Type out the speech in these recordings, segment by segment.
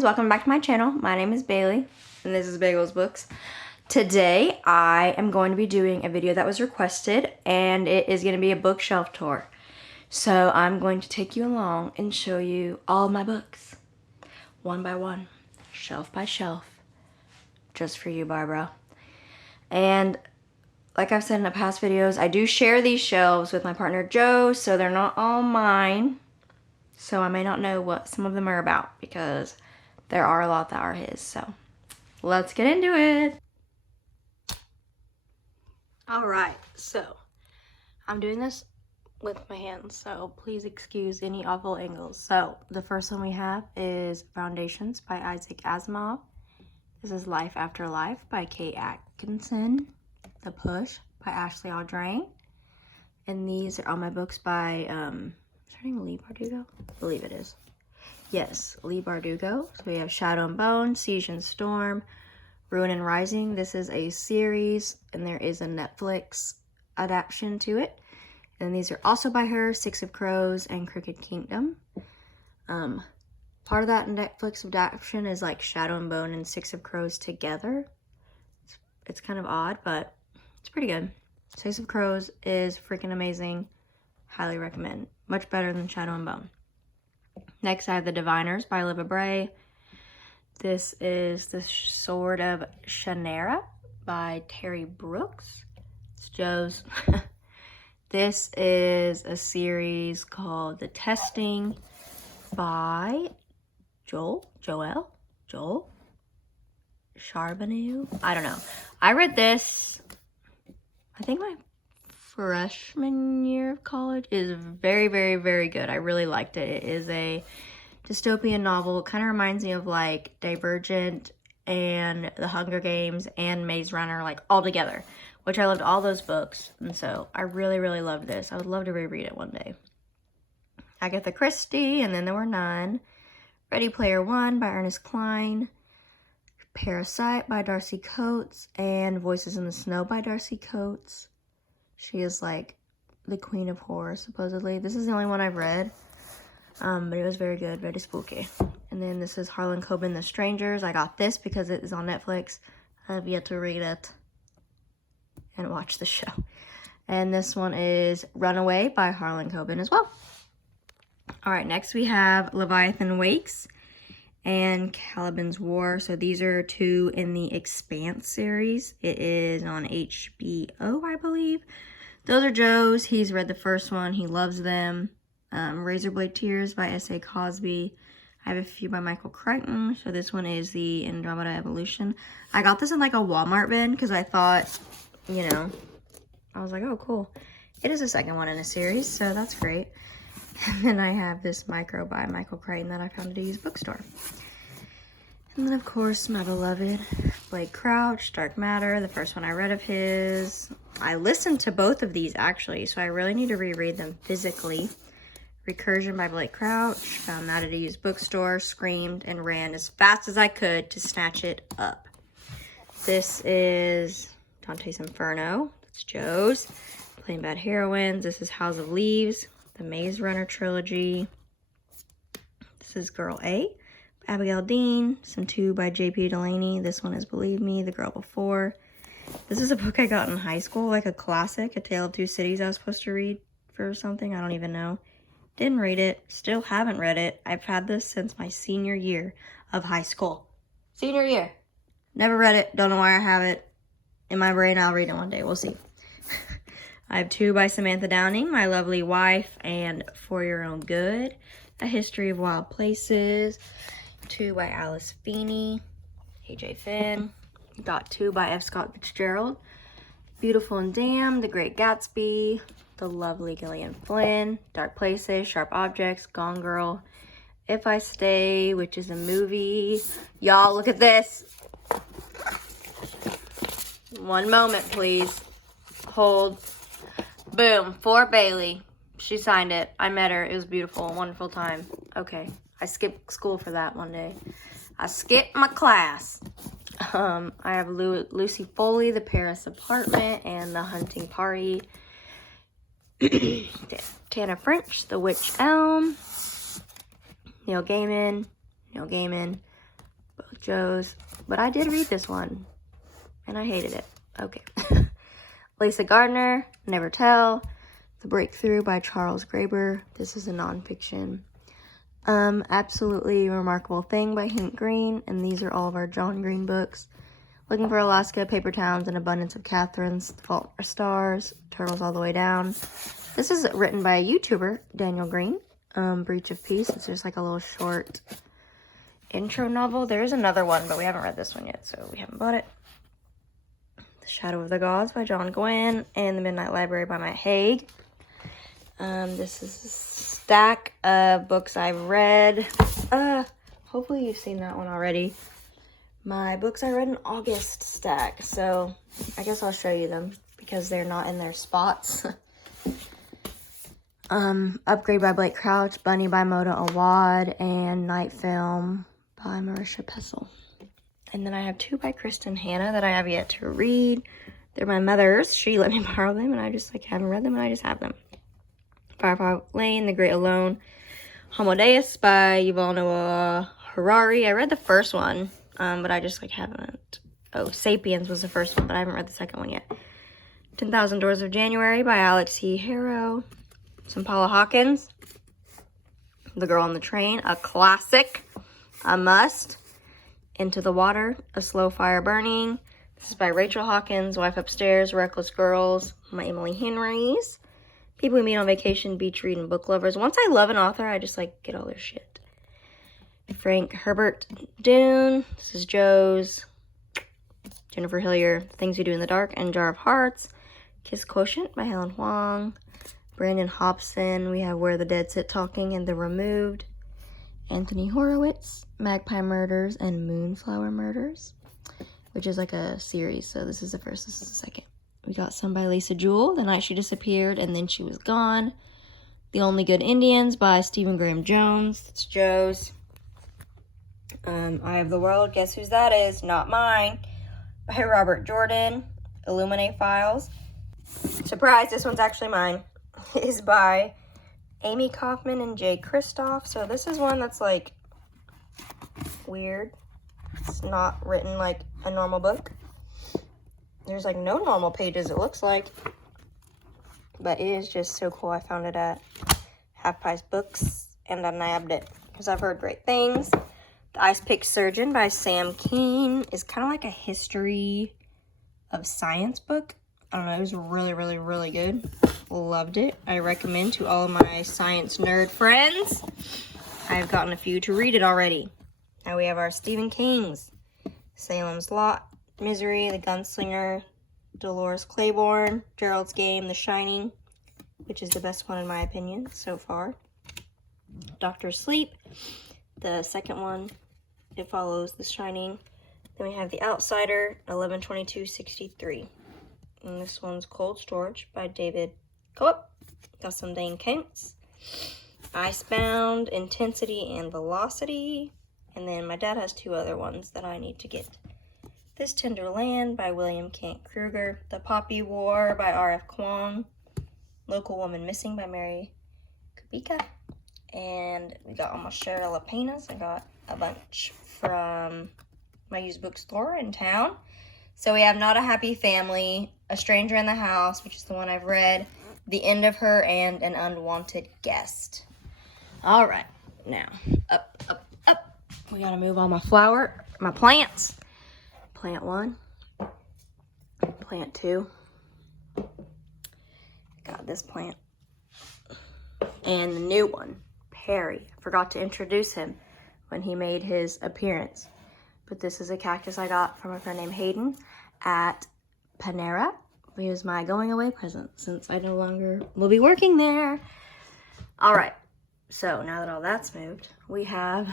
friends, welcome back to my channel. My name is Bailey and this is Bagels Books. Today I am going to be doing a video that was requested and it is going to be a bookshelf tour. So I'm going to take you along and show you all my books, one by one, shelf by shelf, just for you, Barbara. And like I've said in the past videos, I do share these shelves with my partner Joe, so they're not all mine. So I may not know what some of them are about because there are a lot that are his. So let's get into it. All right, so I'm doing this with my hands, so please excuse any awful angles. So the first one we have is Foundations by Isaac Asimov. This is Life After Life by Kate Atkinson. The Push by Ashley Audrain. And these are all my books by, is her name Leigh Bardugo? I believe it is. Yes, Leigh Bardugo. So we have Shadow and Bone, Siege and Storm, Ruin and Rising. This is a series, and there is a Netflix adaptation to it. And these are also by her, Six of Crows and Crooked Kingdom. Part of that Netflix adaptation is like Shadow and Bone and Six of Crows together. It's kind of odd, but it's pretty good. Six of Crows is freaking amazing. Highly recommend. Much better than Shadow and Bone. Next, I have The Diviners by Baylee Rae. This is The Sword of Shannara by Terry Brooks. It's Joe's. This is a series called The Testing by Joel Charbonneau. I don't know. I read this, I think my freshman year of college. Is very, very, very good. I really liked it. It is a dystopian novel. It kind of reminds me of like Divergent and The Hunger Games and Maze Runner, like all together, which I loved all those books. And so I really, really loved this. I would love to reread it one day. Agatha Christie, and Then There Were None. Ready Player One by Ernest Cline. Parasite by Darcy Coates, and Voices in the Snow by Darcy Coates. She is like the queen of horror, supposedly. This is the only one I've read, but it was very good, very spooky. And then this is Harlan Coben, The Strangers. I got this because it is on Netflix. I have yet to read it and watch the show. And this one is Runaway by Harlan Coben as well. All right, next we have Leviathan Wakes and Caliban's War. So these are two in the Expanse series. It is on HBO, I believe. Those are Joe's. He's read the first one. He loves them. Razorblade Tears by S.A. Cosby. I have a few by Michael Crichton. So this one is the Andromeda Evolution. I got this in like a Walmart bin because I thought, you know, I was like, oh, cool. It is the second one in a series, so that's great. And then I have this Micro by Michael Crichton that I found at a used bookstore. And then, of course, my beloved Blake Crouch, Dark Matter, the first one I read of his. I listened to both of these, actually, so I really need to reread them physically. Recursion by Blake Crouch, found that at a used bookstore, screamed and ran as fast as I could to snatch it up. This is Dante's Inferno. That's Joe's. Plain Bad Heroines. This is House of Leaves. The Maze Runner trilogy. This is Girl A, Abigail Dean. Some 2 by J.P. Delaney. This one is Believe Me, The Girl Before. This is a book I got in high school, like a classic, A Tale of Two Cities I was supposed to read for something. I don't even know. Didn't read it. Still haven't read it. I've had this since my senior year of high school. Senior year. Never read it. Don't know why I have it. In my brain, I'll read it one day. We'll see. I have 2 by Samantha Downing, My Lovely Wife, and For Your Own Good, A History of Wild Places. 2 by Alice Feeney, A.J. Finn. Got 2 by F. Scott Fitzgerald, Beautiful and Damned, The Great Gatsby, The Lovely Gillian Flynn, Dark Places, Sharp Objects, Gone Girl, If I Stay, which is a movie. Y'all, look at this. One moment, please. Hold. Boom, for Bailey. She signed it. I met her. It was beautiful. A wonderful time. Okay. I skipped school for that one day. I skipped my class. I have Lucy Foley, The Paris Apartment, and The Hunting Party. Tana French, The Witch Elm. Neil Gaiman. Joe's. But I did read this one, and I hated it. Okay. Lisa Gardner, Never Tell. The Breakthrough by Charles Graeber. This is a nonfiction. Absolutely Remarkable Thing by Hank Green. And these are all of our John Green books. Looking for Alaska, Paper Towns, An Abundance of Catherines, The Fault in Our Stars, Turtles All the Way Down. This is written by a YouTuber, Daniel Green. Breach of Peace. It's just like a little short intro novel. There is another one, but we haven't read this one yet, so we haven't bought it. The Shadow of the Gods by John Gwynne, and The Midnight Library by Matt Haig. This is a stack of books I've read. Hopefully you've seen that one already. My books I read in August stack, so I guess I'll show you them because they're not in their spots. Upgrade by Blake Crouch, Bunny by Mona Awad, and Night Film by Marisha Pessel. And then I have 2 by Kristen Hanna that I have yet to read. They're my mother's. She let me borrow them, and I just haven't read them, and I just have them. Firefly Lane, The Great Alone, Homo Deus by Yuval Noah Harari. I read the first one, but I just haven't. Oh, Sapiens was the first one, but I haven't read the second one yet. 10,000 Doors of January by Alex E. Harrow. Some Paula Hawkins. The Girl on the Train, a classic, a must. Into the Water, A Slow Fire Burning. This is by Rachel Hawkins. Wife Upstairs, Reckless Girls, my Emily Henry's. People We Meet on Vacation, Beach Read, and Book Lovers. Once I love an author, I just get all their shit. Frank Herbert, Dune. This is Joe's. Jennifer Hillier, Things We Do in the Dark, and Jar of Hearts. Kiss Quotient by Helen Huang. Brandon Hobson, we have Where the Dead Sit Talking and The Removed. Anthony Horowitz, Magpie Murders and Moonflower Murders, which is a series. So this is the first, this is the second. We got some by Lisa Jewell, The Night She Disappeared and Then She Was Gone. The Only Good Indians by Stephen Graham Jones. It's Joe's. Eye of the World, Guess Whose That Is? Not Mine, by Robert Jordan. Illuminate Files. Surprise, this one's actually mine. Is by Amy Kaufman and Jay Kristoff. So this is one that's weird. It's not written like a normal book. There's no normal pages, it looks like. But it is just so cool. I found it at Half Price Books and I nabbed it because I've heard great things. The Ice Pick Surgeon by Sam Keane is kind of like a history of science book. I don't know, it was really, really, really good. Loved it. I recommend to all of my science nerd friends. I've gotten a few to read it already. Now we have our Stephen King's. Salem's Lot, Misery, The Gunslinger, Dolores Claiborne, Gerald's Game, The Shining, which is the best one in my opinion so far. Doctor Sleep, the second one. It follows The Shining. Then we have The Outsider, 11/22/63. And this one's Cold Storage by David Coop. Got some Dane Kent's. Icebound, Intensity, and Velocity. And then my dad has 2 other ones that I need to get. This Tender Land by William Kent Kruger. The Poppy War by R.F. Kuang. Local Woman Missing by Mary Kubica. And we got almost Cheryl Penas. I got a bunch from my used bookstore in town. So we have Not a Happy Family, A Stranger in the House, which is the one I've read, The End of Her, and An Unwanted Guest. All right, now, up, up, up. We gotta move on my plants. Plant 1, plant 2. Got this plant. And the new one, Perry. I forgot to introduce him when he made his appearance. But this is a cactus I got from a friend named Hayden at Panera. It was my going away present since I no longer will be working there. All right, so now that all that's moved, we have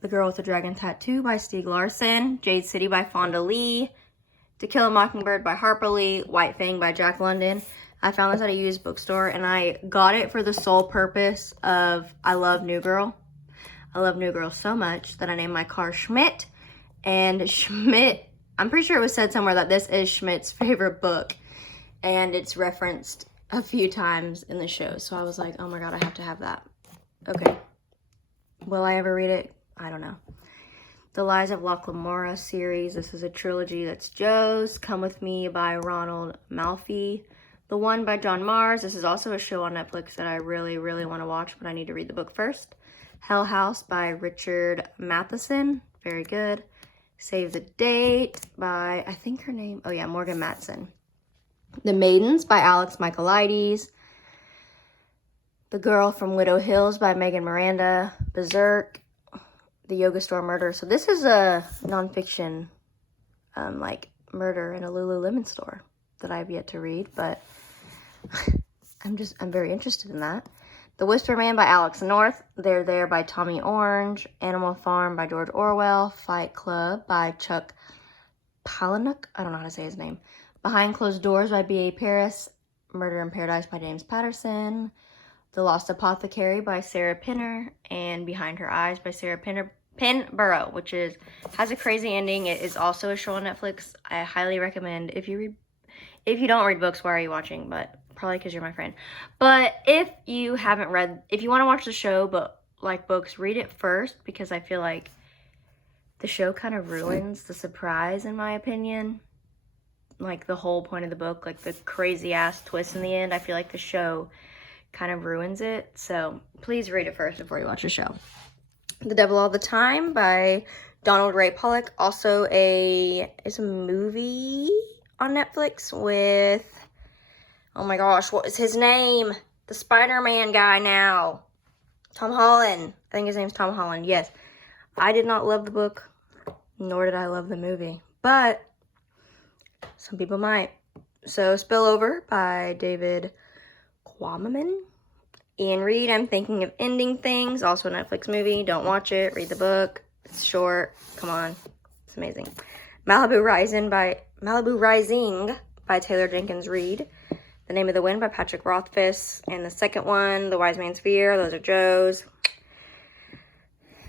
The Girl with the Dragon Tattoo by Stieg Larsson, Jade City by Fonda Lee, To Kill a Mockingbird by Harper Lee, White Fang by Jack London. I found this at a used bookstore and I got it for the sole purpose of I love New Girl. I love New Girl so much that I named my car Schmidt. And Schmidt, I'm pretty sure it was said somewhere that this is Schmidt's favorite book. And it's referenced a few times in the show. So I was like, oh my God, I have to have that. Okay. Will I ever read it? I don't know. The Lies of Locke Lamora series. This is a trilogy that's Joe's. Come With Me by Ronald Malfi. The One by John Mars. This is also a show on Netflix that I really, really want to watch, but I need to read the book first. Hell House by Richard Matheson. Very good. Save the Date by, I think her name, oh yeah, Morgan Matson. The Maidens by Alex Michaelides. The Girl from Widow Hills by Megan Miranda. Berserk. The Yoga Store Murder. So this is a nonfiction, like murder in a Lululemon store that I have yet to read, but I'm very interested in that. The Whisper Man by Alex North. They're There by Tommy Orange. Animal Farm by George Orwell. Fight Club by Chuck Palahniuk. I don't know how to say his name. Behind Closed Doors by B.A. Paris. Murder in Paradise by James Patterson. The Lost Apothecary by Sarah Pinner. And Behind Her Eyes by Sarah Pinborough, which has a crazy ending. It is also a show on Netflix. I highly recommend. If you don't read books, why are you watching? But probably because you're my friend. But if you want to watch the show but like books, read it first, because I feel like the show kind of ruins the surprise, in my opinion. Like the whole point of the book, like the crazy ass twist in the end, I feel like the show kind of ruins it. So please read it first before you watch the show. The Devil All the Time by Donald Ray Pollock. Also it's a movie on Netflix with, oh my gosh, what is his name? The Spider-Man guy now. Tom Holland. I think his name's Tom Holland. Yes. I did not love the book, nor did I love the movie. But some people might. So Spillover by David Quammen. Ian Reed, I'm Thinking of Ending Things. Also a Netflix movie. Don't watch it. Read the book. It's short. Come on. It's amazing. Malibu Rising by Taylor Jenkins Reid. The Name of the Wind by Patrick Rothfuss. And the second one, The Wise Man's Fear. Those are Joe's.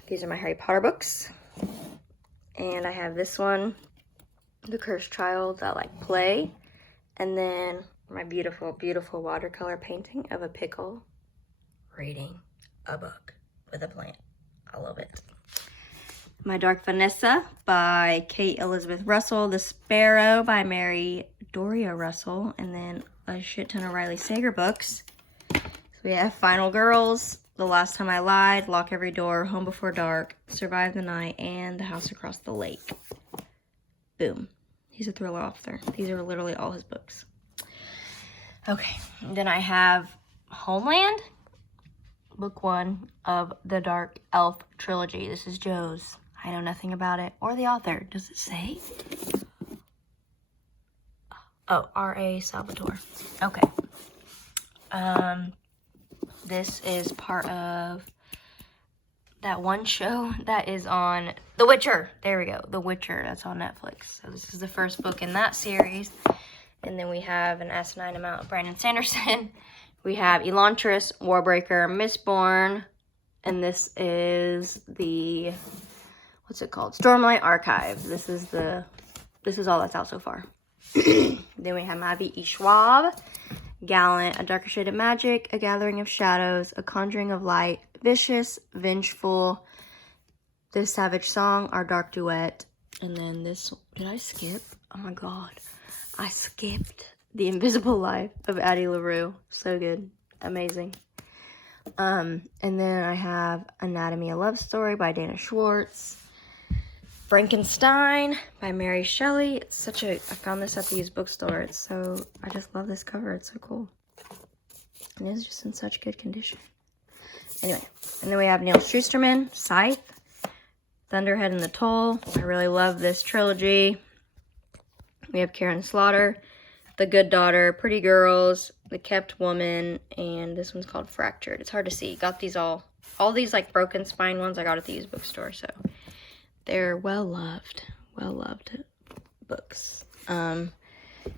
These are my Harry Potter books. And I have this one, The Cursed Child, that like play. And then my beautiful, beautiful watercolor painting of a pickle reading a book with a plant. I love it. My Dark Vanessa by Kate Elizabeth Russell. The Sparrow by Mary Doria Russell. And then a shit ton of Riley Sager books. So we have Final Girls, The Last Time I Lied, Lock Every Door, Home Before Dark, Survive the Night, and The House Across the Lake. Boom. He's a thriller author. These are literally all his books. Okay, then I have Homeland, book 1 of the Dark Elf trilogy. This is Joe's. I know nothing about it or the author. Does it say? Oh, R.A. Salvatore. Okay. This is part of that one show that is on The Witcher. There we go. The Witcher. That's on Netflix. So this is the first book in that series. And then we have an asinine amount of Brandon Sanderson. We have Elantris, Warbreaker, Mistborn. And this is the, what's it called? Stormlight Archive. This is all that's out so far. Then we have Mavi E. Schwab, Gallant, A Darker Shade of Magic, A Gathering of Shadows, A Conjuring of Light, Vicious, Vengeful, This Savage Song, Our Dark Duet. And then this, did I skip? Oh my god. I skipped The Invisible Life of Addie LaRue. So good. Amazing. And then I have Anatomy of Love Story by Dana Schwartz. Frankenstein by Mary Shelley. It's such a, I found this at the used bookstore. It's so, I just love this cover. It's so cool. And it's just in such good condition. Anyway, and then we have Neil Schusterman, Scythe, Thunderhead and the Toll. I really love this trilogy. We have Karen Slaughter, The Good Daughter, Pretty Girls, The Kept Woman, and this one's called Fractured. It's hard to see. Got these all these like broken spine ones I got at the used bookstore, so they're well-loved books. And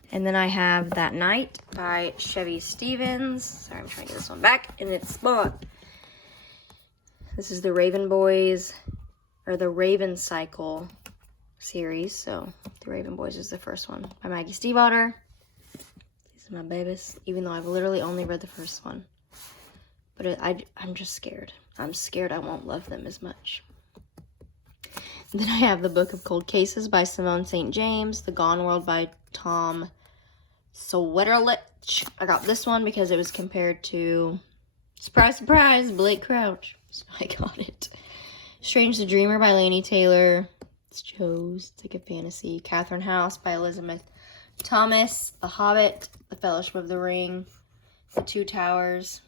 then I have That Night by Chevy Stevens. Sorry, I'm trying to get this one back in its spot. This is the Raven Boys, or the Raven Cycle series. So the Raven Boys is the first one by Maggie Stiefvater. These are my babies, even though I've literally only read the first one. But I'm just scared. I'm scared I won't love them as much. Then I have The Book of Cold Cases by Simone St. James, The Gone World by Tom Swetterlich. I got this one because it was compared to, surprise, surprise, Blake Crouch. So I got it. Strange the Dreamer by Laini Taylor. It's Joe's. It's like a fantasy. Catherine House by Elizabeth Thomas. The Hobbit. The Fellowship of the Ring. The Two Towers.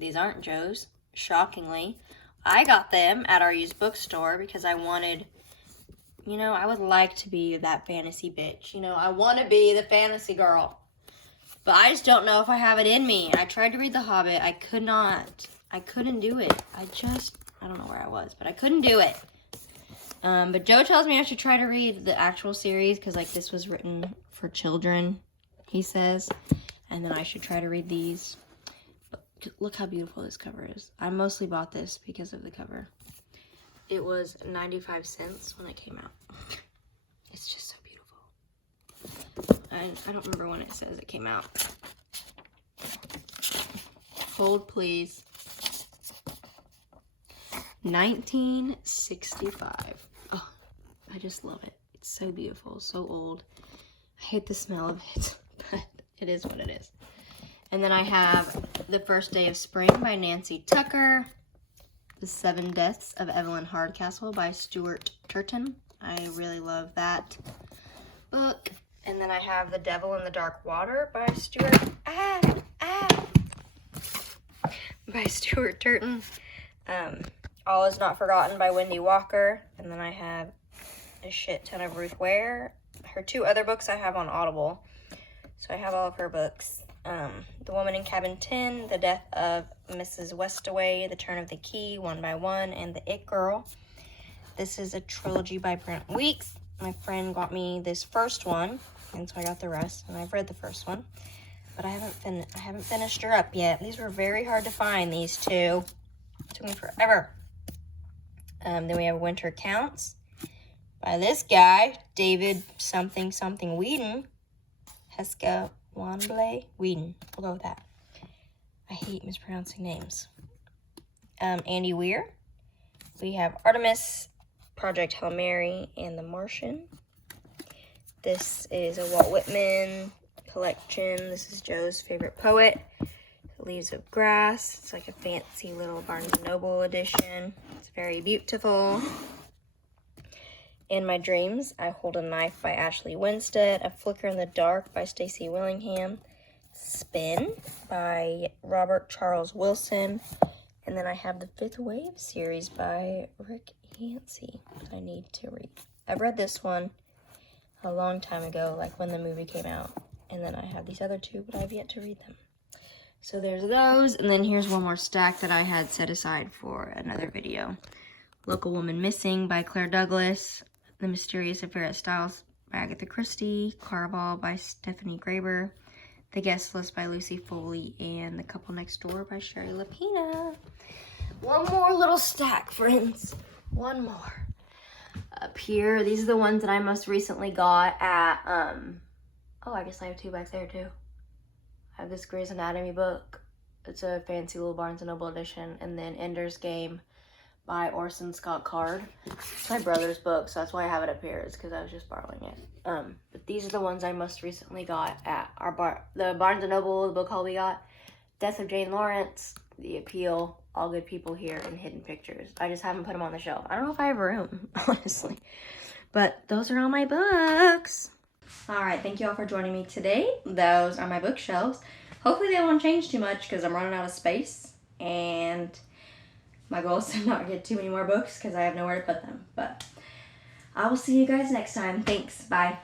These aren't Joe's, shockingly. I got them at our used bookstore because I wanted, you know, I would like to be that fantasy bitch. You know, I want to be the fantasy girl. But I just don't know if I have it in me. I tried to read The Hobbit. I could not. I couldn't do it. I don't know where I was, but I couldn't do it. But Joe tells me I should try to read the actual series because, like, this was written for children, he says. And then I should try to read these. But look how beautiful this cover is. I mostly bought this because of the cover. It was 95 cents when it came out. It's just so beautiful. I don't remember when it says it came out. Hold, please. 1965. Oh, I just love it. It's so beautiful, so old. I hate the smell of it, but it is what it is. And then I have The First Day of Spring by Nancy Tucker. The Seven Deaths of Evelyn Hardcastle by Stuart Turton. I really love that book. And then I have The Devil in the Dark Water by Stuart Turton. All Is Not Forgotten by Wendy Walker. And then I have a shit ton of Ruth Ware. Her two other books I have on Audible. So I have all of her books. The Woman in Cabin 10, The Death of Mrs. Westaway, The Turn of the Key, One by One, and The It Girl. This is a trilogy by Brent Weeks. My friend got me this first one, and so I got the rest, and I've read the first one. But I haven't finished her up yet. These were very hard to find, these two. It took me forever. Then we have Winter Counts by this guy, David something Whedon. Heska Wanblay Whedon. We'll go with that. I hate mispronouncing names. Andy Weir. We have Artemis, Project Hail Mary, and The Martian. This is a Walt Whitman collection. This is Joe's favorite poet. Leaves of Grass. It's like a fancy little Barnes & Noble edition. It's very beautiful. In My Dreams, I Hold a Knife by Ashley Winstead. A Flicker in the Dark by Stacey Willingham. Spin by Robert Charles Wilson. And then I have the Fifth Wave series by Rick Yancey that I need to read. I've read this one a long time ago, like when the movie came out. And then I have these other two, but I've yet to read them. So there's those. And then here's one more stack that I had set aside for another video. Local Woman Missing by Claire Douglas. The Mysterious Affair at Styles by Agatha Christie. Caraval by Stephanie Graber. The Guest List by Lucy Foley. And The Couple Next Door by Sherry Lapina. One more little stack, friends. One more. Up here, these are the ones that I most recently got at, oh, I guess I have two back there too. I have this Grey's Anatomy book. It's a fancy little Barnes & Noble edition. And then Ender's Game by Orson Scott Card. It's my brother's book, so that's why I have it up here. It's because I was just borrowing it. But these are the ones I most recently got at the Barnes & Noble, the book haul we got. Death of Jane Lawrence, The Appeal, All Good People Here, and Hidden Pictures. I just haven't put them on the shelf. I don't know if I have room, honestly. But those are all my books. Alright, thank you all for joining me today. Those are my bookshelves. Hopefully they won't change too much because I'm running out of space. And my goal is to not get too many more books because I have nowhere to put them. But I will see you guys next time. Thanks. Bye.